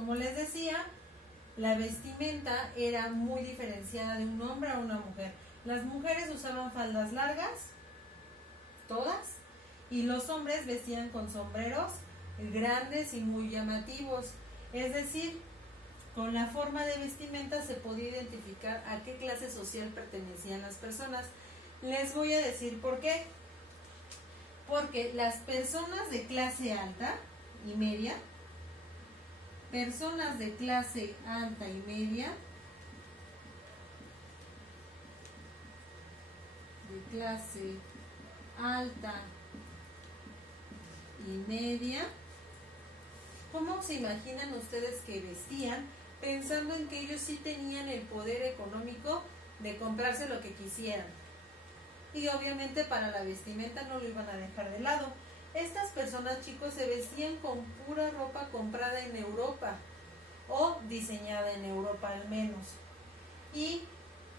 como les decía, la vestimenta era muy diferenciada de un hombre a una mujer. Las mujeres usaban faldas largas, todas, y los hombres vestían con sombreros grandes y muy llamativos. Es decir, con la forma de vestimenta se podía identificar a qué clase social pertenecían las personas. Les voy a decir por qué. Porque las personas de clase alta y media, personas de clase alta y media, de clase alta y media, ¿cómo se imaginan ustedes que vestían? Pensando en que ellos sí tenían el poder económico de comprarse lo que quisieran. Y obviamente para la vestimenta no lo iban a dejar de lado. Estas personas, chicos, se vestían con pura ropa comprada en Europa o diseñada en Europa al menos. Y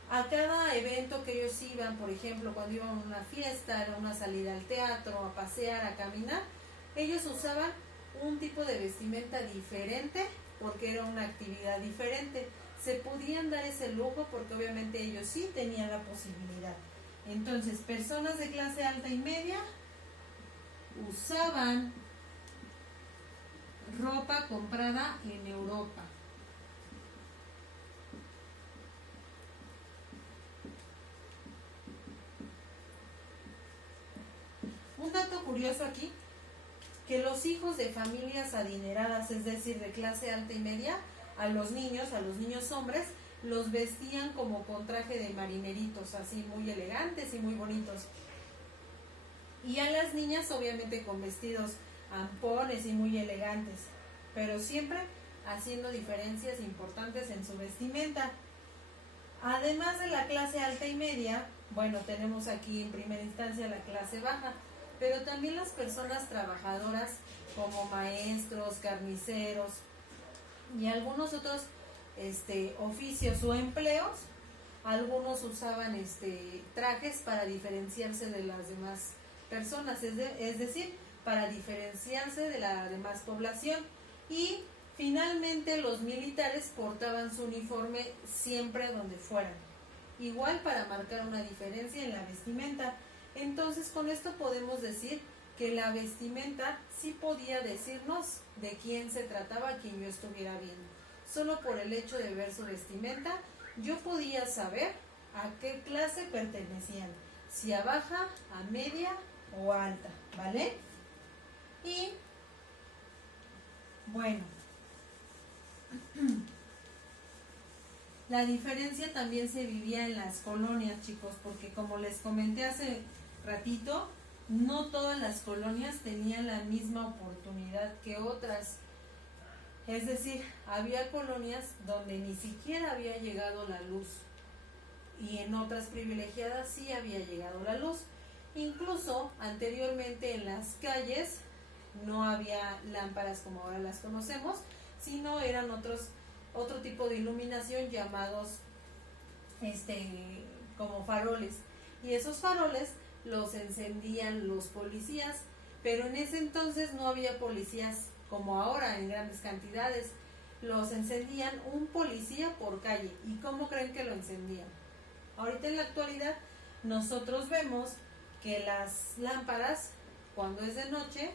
a cada evento que ellos iban, por ejemplo, cuando iban a una fiesta, a una salida al teatro, a pasear, a caminar, ellos usaban un tipo de vestimenta diferente porque era una actividad diferente. Se podían dar ese lujo porque obviamente ellos sí tenían la posibilidad. Entonces, personas de clase alta y media usaban ropa comprada en Europa. Un dato curioso aquí, que los hijos de familias adineradas, es decir, de clase alta y media, a los niños hombres, los vestían como con traje de marineritos, así muy elegantes y muy bonitos. Y a las niñas obviamente con vestidos ampones y muy elegantes, pero siempre haciendo diferencias importantes en su vestimenta. Además de la clase alta y media, bueno, tenemos aquí en primera instancia la clase baja, pero también las personas trabajadoras como maestros, carniceros y algunos otros oficios o empleos. Algunos usaban trajes para diferenciarse de las demás personas, es decir, para diferenciarse de la demás población. Y finalmente los militares portaban su uniforme siempre donde fueran, igual para marcar una diferencia en la vestimenta. Entonces con esto podemos decir que la vestimenta sí podía decirnos de quién se trataba, a quien yo estuviera viendo. Solo por el hecho de ver su vestimenta, yo podía saber a qué clase pertenecían, si a baja, a media o alta, ¿vale? Y bueno, la diferencia también se vivía en las colonias, chicos, porque como les comenté hace ratito, no todas las colonias tenían la misma oportunidad que otras. Es decir, había colonias donde ni siquiera había llegado la luz y en otras privilegiadas sí había llegado la luz. Incluso anteriormente en las calles no había lámparas como ahora las conocemos, sino eran otro tipo de iluminación llamados como faroles. Y esos faroles los encendían los policías, pero en ese entonces no había policías como ahora en grandes cantidades. Los encendían un policía por calle. ¿Y cómo creen que lo encendían? Ahorita en la actualidad nosotros vemos que las lámparas, cuando es de noche,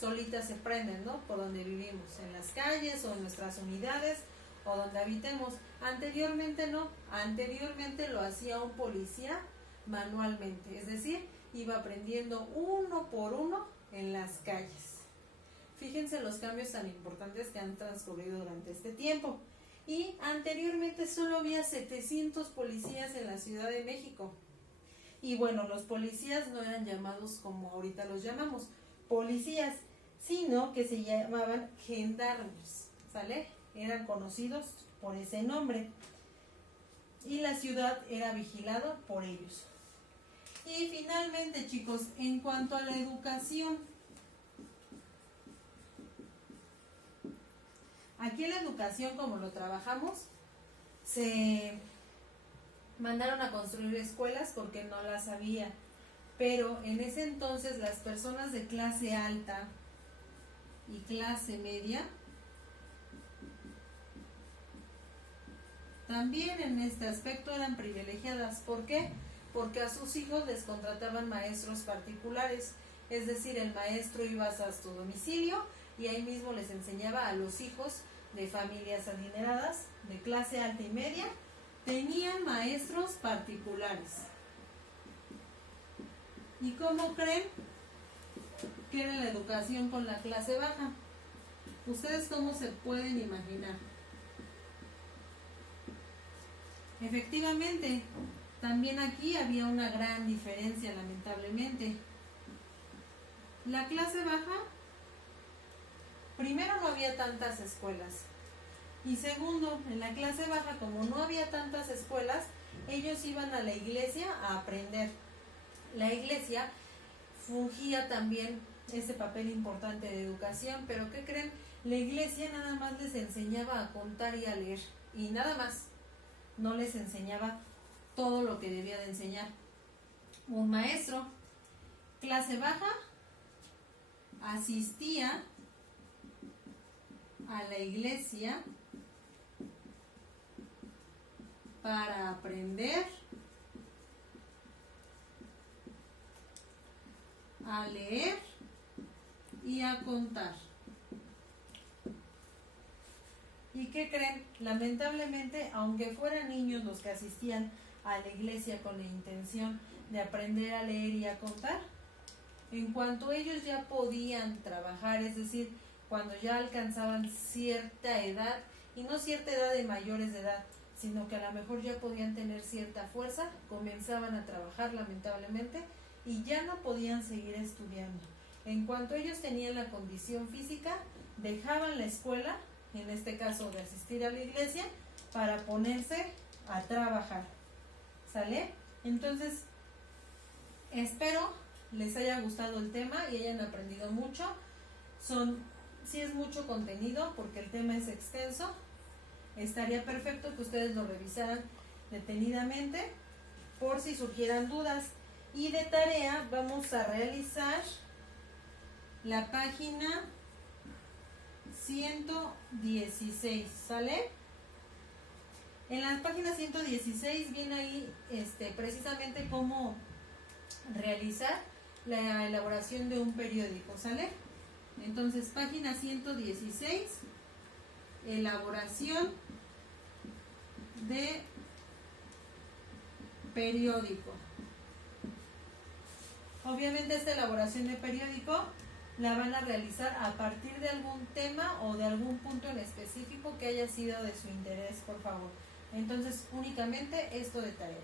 solitas se prenden, ¿no? Por donde vivimos, en las calles o en nuestras unidades o donde habitemos. Anteriormente no, anteriormente lo hacía un policía manualmente, es decir, iba prendiendo uno por uno en las calles. Fíjense los cambios tan importantes que han transcurrido durante este tiempo. Y anteriormente solo había 700 policías en la Ciudad de México. Y bueno, los policías no eran llamados como ahorita los llamamos, policías, sino que se llamaban gendarmes, ¿sale? Eran conocidos por ese nombre. Y la ciudad era vigilada por ellos. Y finalmente, chicos, en cuanto a la educación, aquí en la educación, como lo trabajamos, se mandaron a construir escuelas porque no las había, pero en ese entonces las personas de clase alta y clase media también en este aspecto eran privilegiadas. ¿Por qué? Porque a sus hijos les contrataban maestros particulares, es decir, el maestro iba hasta su domicilio y ahí mismo les enseñaba a los hijos de familias adineradas, de clase alta y media, tenían maestros particulares. ¿Y cómo creen que era la educación con la clase baja? ¿Ustedes cómo se pueden imaginar? Efectivamente, también aquí había una gran diferencia, lamentablemente. La clase baja, primero no había tantas escuelas. Y segundo, en la clase baja, como no había tantas escuelas, ellos iban a la iglesia a aprender. La iglesia fungía también ese papel importante de educación, pero ¿qué creen? La iglesia nada más les enseñaba a contar y a leer, y nada más, no les enseñaba todo lo que debía de enseñar. Un maestro, clase baja, asistía a la iglesia para aprender a leer y a contar. ¿Y qué creen? Lamentablemente, aunque fueran niños los que asistían a la iglesia con la intención de aprender a leer y a contar, en cuanto ellos ya podían trabajar, es decir, cuando ya alcanzaban cierta edad, y no cierta edad de mayores de edad, sino que a lo mejor ya podían tener cierta fuerza, comenzaban a trabajar lamentablemente y ya no podían seguir estudiando. En cuanto ellos tenían la condición física, dejaban la escuela, en este caso de asistir a la iglesia, para ponerse a trabajar. ¿Sale? Entonces, espero les haya gustado el tema y hayan aprendido mucho. Sí es mucho contenido porque el tema es extenso. Estaría perfecto que ustedes lo revisaran detenidamente por si surgieran dudas. Y de tarea vamos a realizar la página 116, ¿sale? En la página 116 viene ahí precisamente cómo realizar la elaboración de un periódico, ¿sale? Entonces, página 116, elaboración de periódico. Obviamente esta elaboración de periódico la van a realizar a partir de algún tema o de algún punto en específico que haya sido de su interés, por favor. Entonces, únicamente esto de tarea.